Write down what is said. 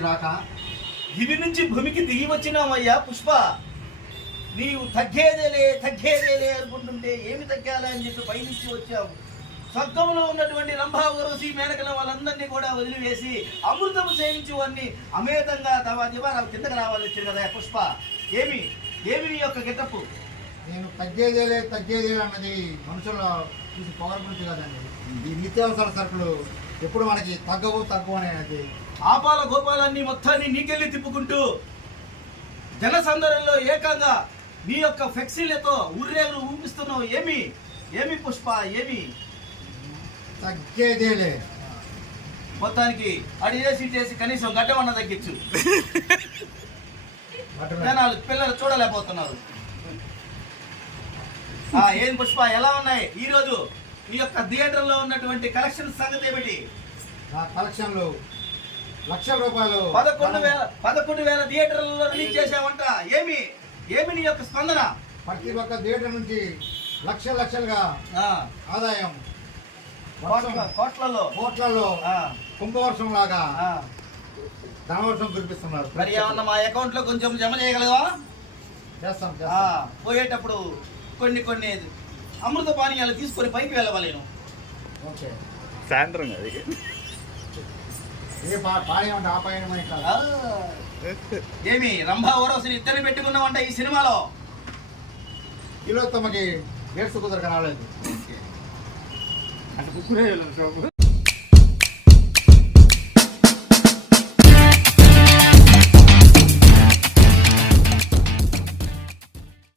రాక. దివి నుంచి భూమికి దిగి వచ్చినామయ్యా పుష్ప. నీవు తగ్గేదేలే తగ్గేదేలే అనుకుంటుంటే ఏమి తగ్గాలి అని చెప్పి పైనుంచి వచ్చావు. స్వర్గంలో ఉన్నటువంటి రంభా మేనకల వాళ్ళందరినీ కూడా వదిలివేసి అమృతము సేవించి వారిని అమేతంగా తమ దివారావు కిందకు రావాలి వచ్చింది కదా పుష్ప. ఏమి? ఏమి నీ యొక్క గెటప్పు నేను తగ్గేదేలే తగ్గేదేలే అన్నది మనుషుల చూసి పొగర గురించి కదండి. ఈ నిత్యావసర సరుకులు ఎప్పుడు మనకి తగ్గవు తక్కువ అనేది ఆపాల గోపాలన్నీ మొత్తాన్ని నీకెళ్ళి తిప్పుకుంటూ జనసందరంలో ఏకంగా నీ యొక్క ఫ్లెక్సీలతో ఉర్రేలు ఊపిస్తున్నావు. ఏమి? ఏమి పుష్ప? ఏమి? తగ్గేదేలే. మొత్తానికి అడి చేసి చేసి కనీసం గడ్డమన్న తగ్గించు. జనాలు పిల్లలు చూడలేకపోతున్నారు. ఏం పుష్ప? ఎలా ఉన్నాయి? ఈ రోజు మీ యొక్క థియేటర్లో ఉన్నటువంటి కలెక్షన్ సంగతి ఏమిటి? నా కలెక్షన్లు లక్షల రూపాయలు. పదకొండు వేల పదకొండు వేల థియేటర్లలో రిలీజ్ చేసావంట ఏమి? ఏమి నీ యొక్క స్పందన? ప్రతి ఒక్క థియేటర్ నుంచి లక్షల లక్షలుగా ఆదాయం. కోట్ల కోట్లలో. కోట్లలో. కుంభవర్షం లాగా. ధనవర్షం కురిపిస్తున్నారు మరి ఏమన్నా మా అకౌంట్లో కొంచెం జమ చేయగలవా? చేస్తాం. పోయేటప్పుడు కొన్ని కొన్ని అమృత పానీయాలు తీసుకొని పైకి వెళ్ళవలేను. ఓకే. సాయంత్రం అది. ఏమి రంభా ఓరవసిని ఇద్దరిని పెట్టుకున్నావంట ఈ సినిమాలో? ఈరోజు తమకి కుదరక రాలేదు.